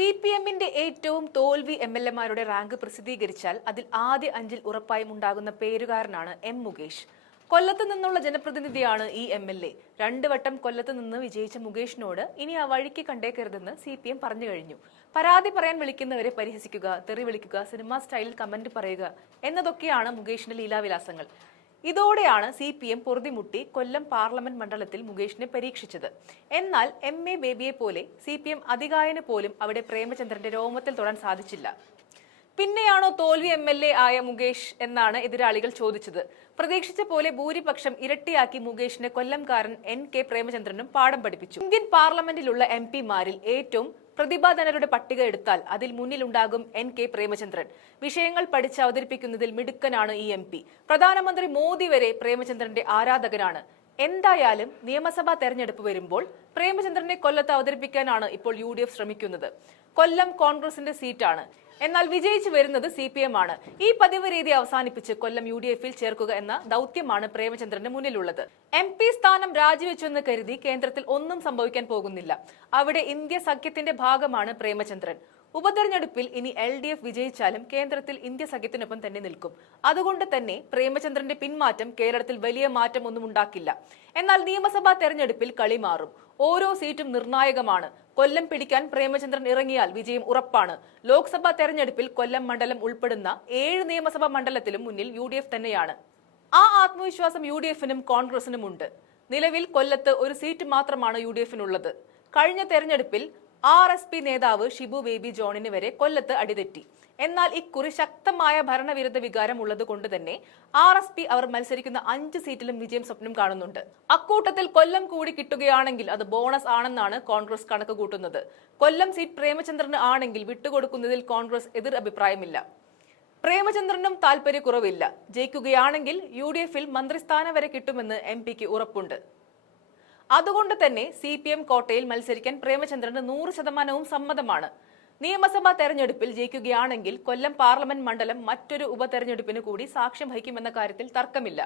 സിപിഎമ്മിന്റെ ഏറ്റവും തോൽവി എംഎൽഎമാരുടെ റാങ്ക് പ്രസിദ്ധീകരിച്ചാൽ അതിൽ ആദ്യ 5-ൽ ഉറപ്പായും ഉണ്ടാകുന്ന പേരുകാരനാണ് എം മുകേഷ്. കൊല്ലത്ത് നിന്നുള്ള ജനപ്രതിനിധിയാണ് ഈ എംഎൽഎ. 2 വട്ടം കൊല്ലത്ത് നിന്ന് വിജയിച്ച മുകേഷിനോട് ഇനി ആ വഴിക്ക് കണ്ടേക്കരുതെന്ന് സിപിഎം പറഞ്ഞു കഴിഞ്ഞു. പരാതി പറയാൻ വിളിക്കുന്നവരെ പരിഹസിക്കുക, തെറി വിളിക്കുക, സിനിമാ സ്റ്റൈലിൽ കമന്റ് പറയുക എന്നതൊക്കെയാണ് മുകേഷിന്റെ ലീലാവിലാസങ്ങൾ. ഇതോടെയാണ് സിപിഎം പൊറുതിമുട്ടി കൊല്ലം പാർലമെന്റ് മണ്ഡലത്തിൽ മുകേഷിനെ പരീക്ഷിച്ചത്. എന്നാൽ എം.എ. ബേബിയെ പോലെ സിപിഎം അധികായന് പോലും അവിടെ പ്രേമചന്ദ്രന്റെ രോമത്തിൽ തൊടാൻ സാധിച്ചില്ല. പിന്നെയാണോ തോൽവി എംഎൽഎ ആയ മുകേഷ് എന്നാണ് എതിരാളികൾ ചോദിച്ചത്. പ്രതീക്ഷിച്ച പോലെ ഭൂരിപക്ഷം ഇരട്ടിയാക്കി മുകേഷിനെ കൊല്ലംകാരൻ N.K. പ്രേമചന്ദ്രനും പാഠം പഠിപ്പിച്ചു. ഇന്ത്യൻ പാർലമെന്റിലുള്ള എംപിമാരിൽ ഏറ്റവും പ്രതിഭാധനരുടെ പട്ടിക എടുത്താൽ അതിൽ മുന്നിലുണ്ടാകും N.K. പ്രേമചന്ദ്രൻ. വിഷയങ്ങൾ പഠിച്ച് അവതരിപ്പിക്കുന്നതിൽ മിടുക്കനാണ് ഈ MP. പ്രധാനമന്ത്രി മോദി വരെ പ്രേമചന്ദ്രന്റെ ആരാധകനാണ്. എന്തായാലും നിയമസഭാ തെരഞ്ഞെടുപ്പ് വരുമ്പോൾ പ്രേമചന്ദ്രനെ കൊല്ലത്ത് അവതരിപ്പിക്കാനാണ് ഇപ്പോൾ UDF ശ്രമിക്കുന്നത്. കൊല്ലം കോൺഗ്രസിന്റെ സീറ്റാണ്. എന്നാൽ വിജയിച്ചു വരുന്നത് CPM ആണ്. ഈ പതിവ് രീതി അവസാനിപ്പിച്ച് കൊല്ലം UDF-ൽ ചേർക്കുക എന്ന ദൗത്യമാണ് പ്രേമചന്ദ്രന് മുന്നിലുള്ളത്. MP സ്ഥാനം രാജിവെച്ചെന്ന് കരുതി കേന്ദ്രത്തിൽ ഒന്നും സംഭവിക്കാൻ പോകുന്നില്ല. അവിടെ ഇന്ത്യ സഖ്യത്തിന്റെ ഭാഗമാണ് പ്രേമചന്ദ്രൻ. ഉപതെരഞ്ഞെടുപ്പിൽ ഇനി LDF വിജയിച്ചാലും കേന്ദ്രത്തിൽ ഇന്ത്യ സഖ്യത്തിനൊപ്പം തന്നെ നിൽക്കും. അതുകൊണ്ട് തന്നെ പ്രേമചന്ദ്രന്റെ പിന്മാറ്റം കേരളത്തിൽ വലിയ മാറ്റം ഒന്നും ഉണ്ടാക്കില്ല. എന്നാൽ നിയമസഭാ തെരഞ്ഞെടുപ്പിൽ കളി മാറും. ഓരോ സീറ്റും നിർണായകമാണ്. കൊല്ലം പിടിക്കാൻ പ്രേമചന്ദ്രൻ ഇറങ്ങിയാൽ വിജയം ഉറപ്പാണ്. ലോക്സഭാ തെരഞ്ഞെടുപ്പിൽ കൊല്ലം മണ്ഡലം ഉൾപ്പെടുന്ന 7 നിയമസഭാ മണ്ഡലത്തിലും മുന്നിൽ UDF തന്നെയാണ്. ആ ആത്മവിശ്വാസം UDF-നും കോൺഗ്രസിനും ഉണ്ട്. നിലവിൽ കൊല്ലത്ത് ഒരു സീറ്റ് മാത്രമാണ് UDF-നുള്ളത്. കഴിഞ്ഞ തെരഞ്ഞെടുപ്പിൽ RSP നേതാവ് ഷിബു ബേബി ജോണിന് വരെ കൊല്ലത്ത് അടിതെറ്റി. എന്നാൽ ഇക്കുറി ശക്തമായ ഭരണവിരുദ്ധ വികാരം ഉള്ളത് കൊണ്ട് തന്നെ RSP അവർ മത്സരിക്കുന്ന 5 സീറ്റിലും വിജയം സ്വപ്നം കാണുന്നുണ്ട്. അക്കൂട്ടത്തിൽ കൊല്ലം കൂടി കിട്ടുകയാണെങ്കിൽ അത് ബോണസ് ആണെന്നാണ് കോൺഗ്രസ് കണക്ക് കൂട്ടുന്നത്. കൊല്ലം സീറ്റ് പ്രേമചന്ദ്രന് ആണെങ്കിൽ വിട്ടുകൊടുക്കുന്നതിൽ കോൺഗ്രസ് എതിർ അഭിപ്രായമില്ല. പ്രേമചന്ദ്രനും താല്പര്യക്കുറവില്ല. ജയിക്കുകയാണെങ്കിൽ UDF-ൽ മന്ത്രിസ്ഥാനം വരെ കിട്ടുമെന്ന് MP-ക്ക് ഉറപ്പുണ്ട്. അതുകൊണ്ട് തന്നെ CPM കോട്ടയിൽ മത്സരിക്കാൻ പ്രേമചന്ദ്രന് 100% സമ്മതമാണ്. നിയമസഭാ തെരഞ്ഞെടുപ്പിൽ ജയിക്കുകയാണെങ്കിൽ കൊല്ലം പാർലമെന്റ് മണ്ഡലം മറ്റൊരു ഉപതെരഞ്ഞെടുപ്പിന് കൂടി സാക്ഷ്യം വഹിക്കുമെന്ന കാര്യത്തിൽ തർക്കമില്ല.